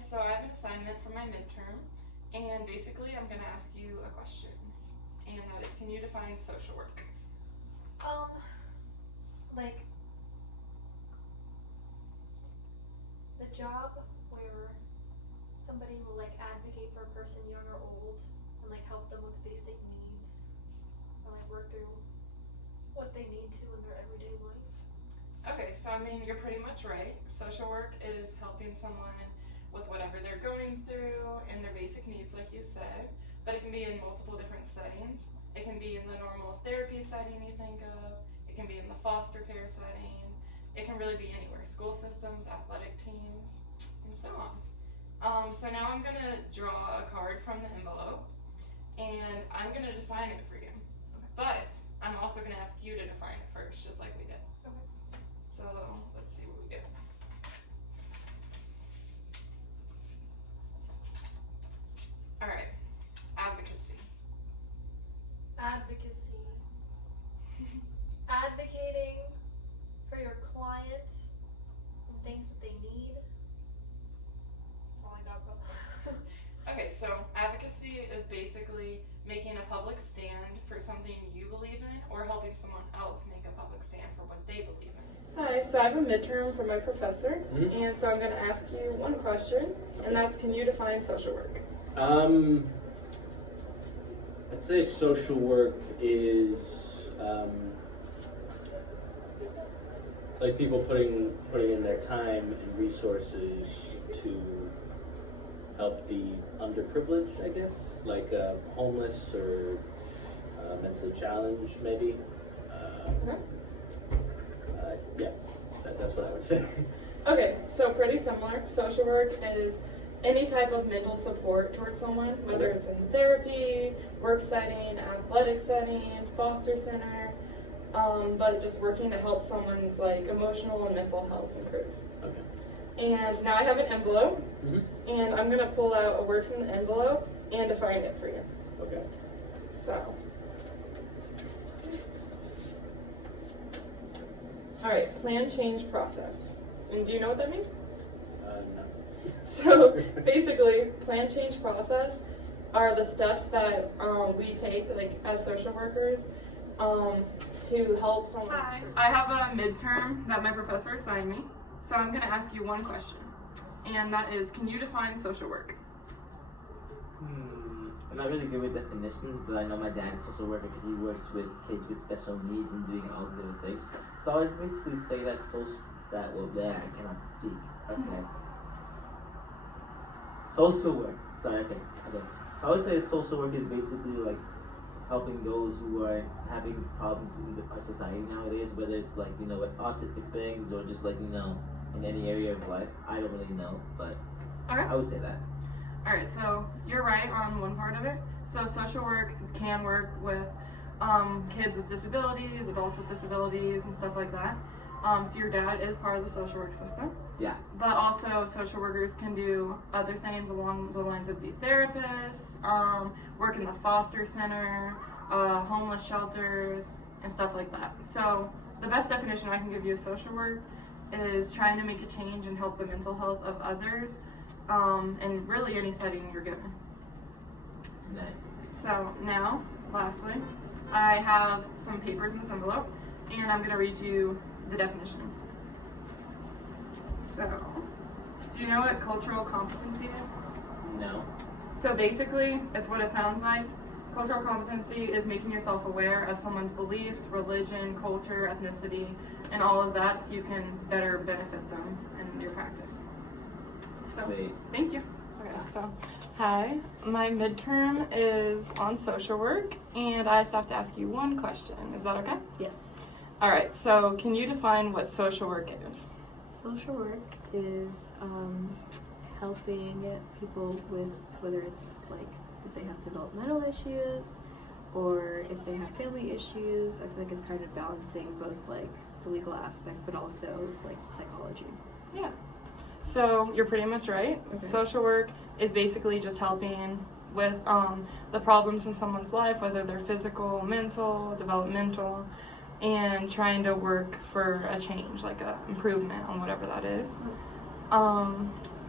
so I have an assignment for my midterm, and basically I'm going to ask you a question, and that is, can you define social work? Like the job where somebody will like advocate for a person young or old and like help them with basic needs or like work through what they need to in their everyday life. Okay, so I mean, you're pretty much right. Social work is helping someone with whatever they're going through and their basic needs, like you said, but it can be in multiple different settings. It can be in the normal therapy setting you think of, it can be in the foster care setting, it can really be anywhere, school systems, athletic teams, and so on. So now I'm going to draw a card from the envelope, and I'm going to define it for you. But I'm also going to ask you to define it first, just like we did. Okay. So let's see what we get. All right, advocacy. Advocacy. Advocating for your client and things that they need. That's all I got. Okay, so advocacy is basically making a public stand for something you believe in or helping someone else make a public stand for what they believe in. Hi, so I have a midterm for my professor, and so I'm going to ask you one question, and that's, can you define social work? I'd say social work is like people putting in their time and resources to help the underprivileged, I guess, like homeless or mentally challenged, maybe. Yeah, that's what I would say. Okay, so pretty similar. Social work is any type of mental support towards someone, whether it's in therapy, work setting, athletic setting, foster center, but just working to help someone's like emotional and mental health improve. Okay. And now I have an envelope, and I'm gonna pull out a word from the envelope and define it for you. Okay. So, all right, plan, change, process. And do you know what that means? No. So basically, plan, change, process are the steps that we take, like as social workers, to help someone. Hi, I have a midterm that my professor assigned me, so I'm going to ask you one question, and that is, can you define social work? I'm not really good with definitions, but I know my dad is a social worker because he works with kids with special needs and doing all these other things. So I would basically say that I cannot speak. Okay. Social work. Sorry, okay. I would say social work is basically like helping those who are having problems in our society nowadays, whether it's like, with autistic things or just like, in any area of life. I don't really know, but Okay. I would say that. All right, so you're right on one part of it. So social work can work with kids with disabilities, adults with disabilities, and stuff like that. So your dad is part of the social work system. Yeah. But also social workers can do other things along the lines of be therapists, work in the foster center, homeless shelters, and stuff like that. So the best definition I can give you of social work is trying to make a change and help the mental health of others, in really any setting you're given. Nice. So now, lastly, I have some papers in this envelope, and I'm going to read you the definition. So, do you know what cultural competency is? No. So basically, it's what it sounds like. Cultural competency is making yourself aware of someone's beliefs, religion, culture, ethnicity, and all of that so you can better benefit them in your practice. So, Wait. thank you. Okay, so, hi, my midterm is on social work, and I just have to ask you one question. Is that okay? Yes. All right, so can you define what social work is? Social work is helping people with whether it's like if they have developmental issues or if they have family issues. I feel like it's kind of balancing both like the legal aspect but also like psychology. Yeah. So you're pretty much right. Okay. Social work is basically just helping with the problems in someone's life, whether they're physical, mental, developmental, and trying to work for a change, like a improvement on whatever that is.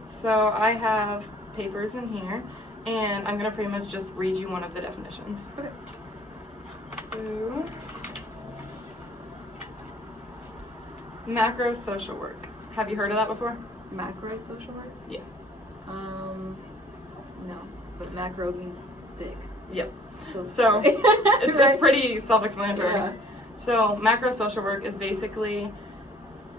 So I have papers in here, and I'm gonna pretty much just read you one of the definitions. Okay. So, macro social work. Have you heard of that before? Macro social work? Yeah. No, but macro means big. Yep. So It's Right. pretty self-explanatory. Yeah. So macro social work is basically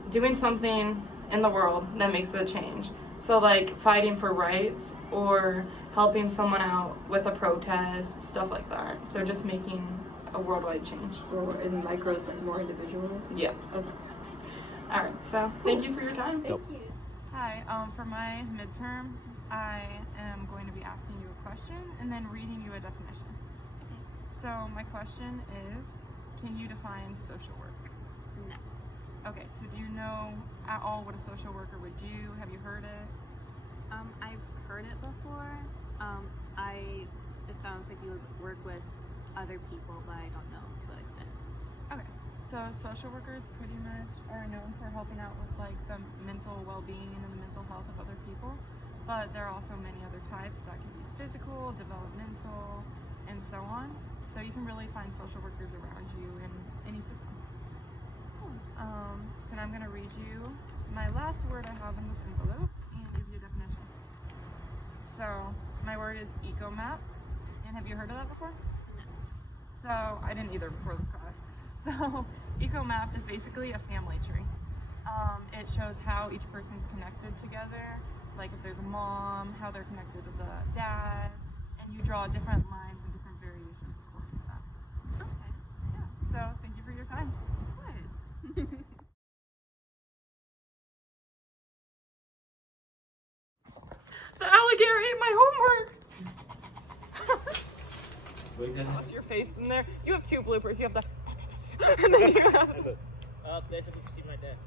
doing something in the world that makes a change. So like fighting for rights or helping someone out with a protest, stuff like that. So just making a worldwide change. Or in micro is like more individual. Yeah. Okay. All right. So thank you for your time. Thank you. Hi. For my midterm, I am going to be asking you a question and then reading you a definition. So my question is, can you define social work? No. Okay, so do you know at all what a social worker would do? Have you heard it? I've heard it before. It sounds like you would work with other people, but I don't know to what extent. Okay, so social workers pretty much are known for helping out with like the mental well-being and the mental health of other people, but there are also many other types that can be physical, developmental, and so on. So you can really find social workers around you in any system. So now I'm going to read you my last word I have in this envelope and give you a definition. So my word is EcoMap, and have you heard of that before? No. So I didn't either before this class. So EcoMap is basically a family tree. It shows how each person's connected together, like if there's a mom, how they're connected to the dad, and you draw different lines and different variations according to that. Okay. Yeah, so thank you for your time. Of course. The alligator ate my homework! What's your face in there? You have two bloopers. You have the and then you have Guys, have you seen my dad?